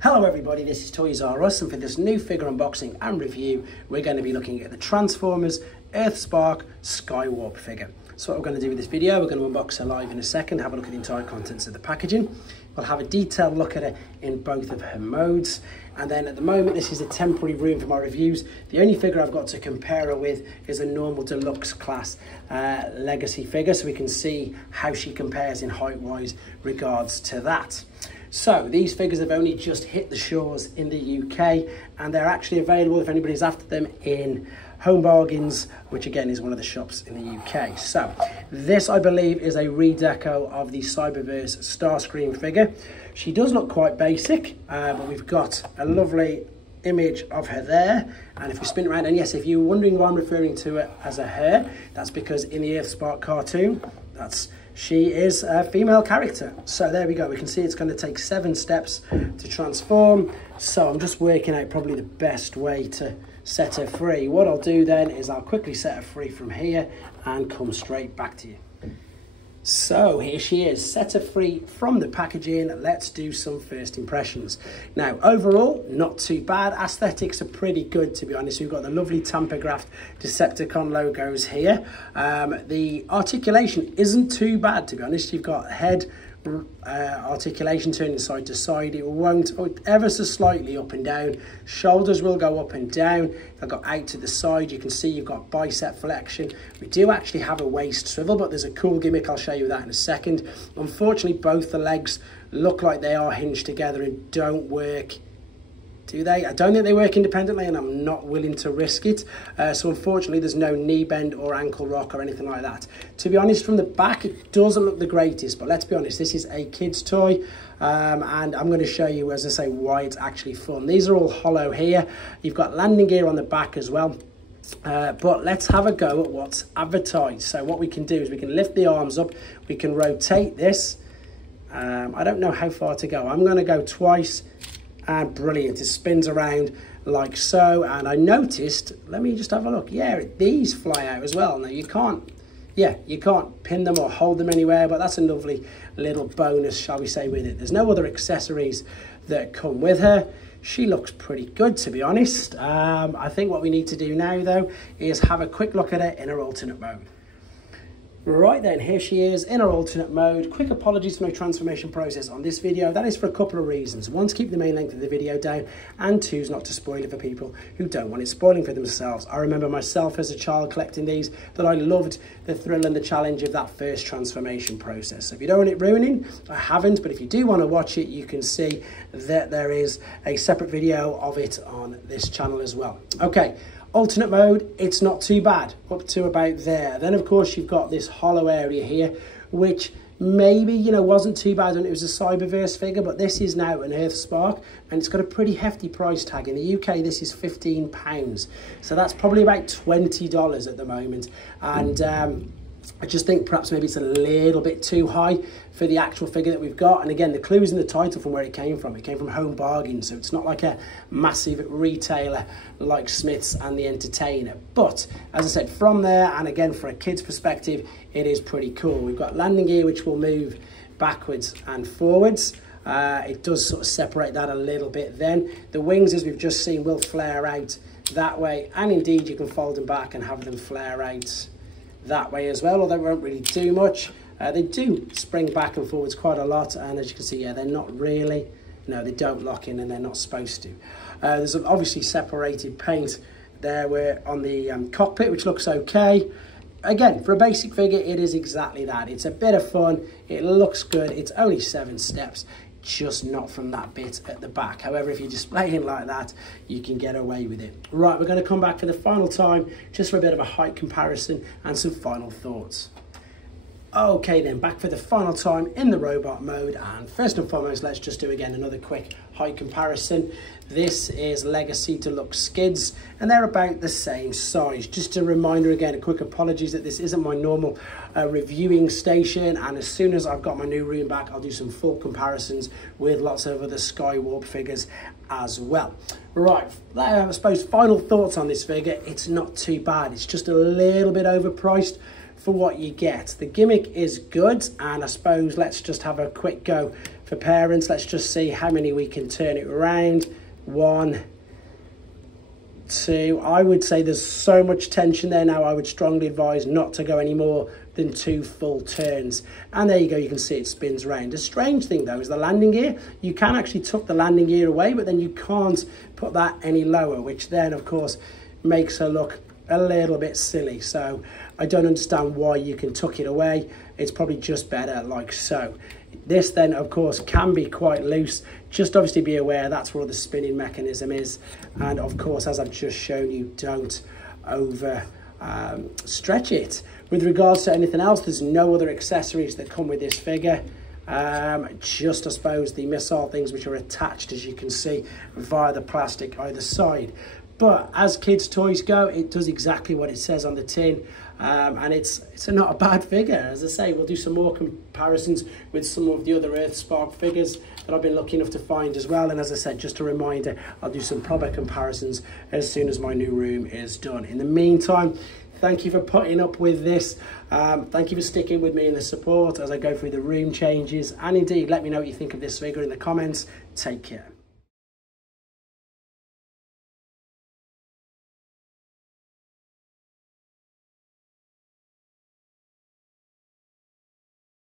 Hello everybody, this is Toys R Us, and for this new figure unboxing and review we're going to be looking at the Transformers earthspark Skywarp figure. So what we're going to do with this video, we're going to unbox her live in a second, have a look at the entire contents of the packaging. We'll have a detailed look at it in both of her modes, and then at the moment this is a temporary room for my reviews. The only figure I've got to compare her with is a normal deluxe class legacy figure, so we can see how she compares in height wise regards to that. So these figures have only just hit the shores in the UK, and they're actually available if anybody's after them in Home Bargains, which again is one of the shops in the UK. So this, I believe, is a redeco of the Cyberverse Starscream figure. She does look quite basic, but we've got a lovely image of her there, and if we spin it around, and yes, if you're wondering why I'm referring to it as a her, that's because in the earthspark cartoon, she is a female character. So there we go, we can see it's going to take 7 steps to transform. So I'm just working out probably the best way to set her free. What I'll do then is I'll quickly set her free from here and come straight back to you. So here she is, set her free from the packaging. Let's do some first impressions. Now, overall, not too bad. Aesthetics are pretty good, to be honest. We've got the lovely tamper-graphed Decepticon logos here. The articulation isn't too bad, to be honest. You've got head articulation turning side to side. It won't ever so slightly up and down. Shoulders will go up and down. They've got out to the side. You can see you've got bicep flexion. We do actually have a waist swivel, but there's a cool gimmick. I'll show you that in a second. Unfortunately, both the legs look like they are hinged together and don't work. Do they? I don't think they work independently, and I'm not willing to risk it. So unfortunately, there's no knee bend or ankle rock or anything like that. To be honest, from the back, it doesn't look the greatest, but let's be honest, this is a kid's toy, and I'm going to show you, as I say, why it's actually fun. These are all hollow here. You've got landing gear on the back as well. But let's have a go at what's advertised. So what we can do is we can lift the arms up, we can rotate this. I don't know how far to go. I'm going to go twice. And brilliant, it spins around like so. And I noticed, let me just have a look. Yeah, these fly out as well. Now you can't pin them or hold them anywhere, but that's a lovely little bonus, shall we say, with it. There's no other accessories that come with her. She looks pretty good, to be honest. I think what we need to do now, though, is have a quick look at it in her alternate mode. Right then, here she is in her alternate mode. Quick apologies for my transformation process on this video. That is for a couple of reasons. One, to keep the main length of the video down, and 2, not to spoil it for people who don't want it spoiling for themselves. I remember myself as a child collecting these, that I loved the thrill and the challenge of that first transformation process. So if you don't want it ruining, I haven't, but if you do want to watch it, you can see that there is a separate video of it on this channel as well. Okay. Alternate mode, it's not too bad, up to about there. Then, of course, you've got this hollow area here, which maybe, you know, wasn't too bad when it was a Cyberverse figure, but this is now an earthspark, and it's got a pretty hefty price tag. In the UK, this is £15, so that's probably about $20 at the moment. And I just think perhaps maybe it's a little bit too high for the actual figure that we've got. And again, the clue is in the title from where it came from. It came from Home Bargains, so it's not like a massive retailer like Smith's and the Entertainer. But as I said, from there, and again for a kid's perspective, it is pretty cool. We've got landing gear which will move backwards and forwards. It does sort of separate that a little bit then. The wings, as we've just seen, will flare out that way, and indeed you can fold them back and have them flare out that way as well, although they won't really do much. They do spring back and forwards quite a lot, and as you can see, yeah, they're not really, no, they don't lock in, and they're not supposed to. There's obviously separated paint there where on the cockpit, which looks okay. Again, for a basic figure, it is exactly that. It's a bit of fun, it looks good, it's only 7 steps, just not from that bit at the back. However, if you display it like that, you can get away with it. Right, we're going to come back for the final time, just for a bit of a height comparison and some final thoughts. Okay then, back for the final time in the robot mode, and first and foremost, let's just do again another quick height comparison. This is Legacy Deluxe Skids, and they're about the same size. Just a reminder again, a quick apologies that this isn't my normal reviewing station, and as soon as I've got my new room back, I'll do some full comparisons with lots of other Skywarp figures as well. Right, I suppose final thoughts on this figure. It's not too bad, it's just a little bit overpriced for what you get. The gimmick is good, and I suppose let's just have a quick go for parents. Let's just see how many we can turn it around. 1, 2. I would say there's so much tension there now. I would strongly advise not to go any more than 2 full turns. And there you go, you can see it spins around. The strange thing though is the landing gear. You can actually tuck the landing gear away, but then you can't put that any lower, which then of course makes her look a little bit silly. So I don't understand why you can tuck it away. It's probably just better like so. This then of course can be quite loose. Just obviously be aware that's where the spinning mechanism is. And of course, as I've just shown you, don't over stretch it. With regards to anything else, there's no other accessories that come with this figure. Just I suppose the missile things which are attached, as you can see, via the plastic either side. But as kids' toys go, it does exactly what it says on the tin, and it's not a bad figure. As I say, we'll do some more comparisons with some of the other earthspark figures that I've been lucky enough to find as well. And as I said, just a reminder, I'll do some proper comparisons as soon as my new room is done. In the meantime, thank you for putting up with this. Thank you for sticking with me in the support as I go through the room changes. And indeed, let me know what you think of this figure in the comments. Take care.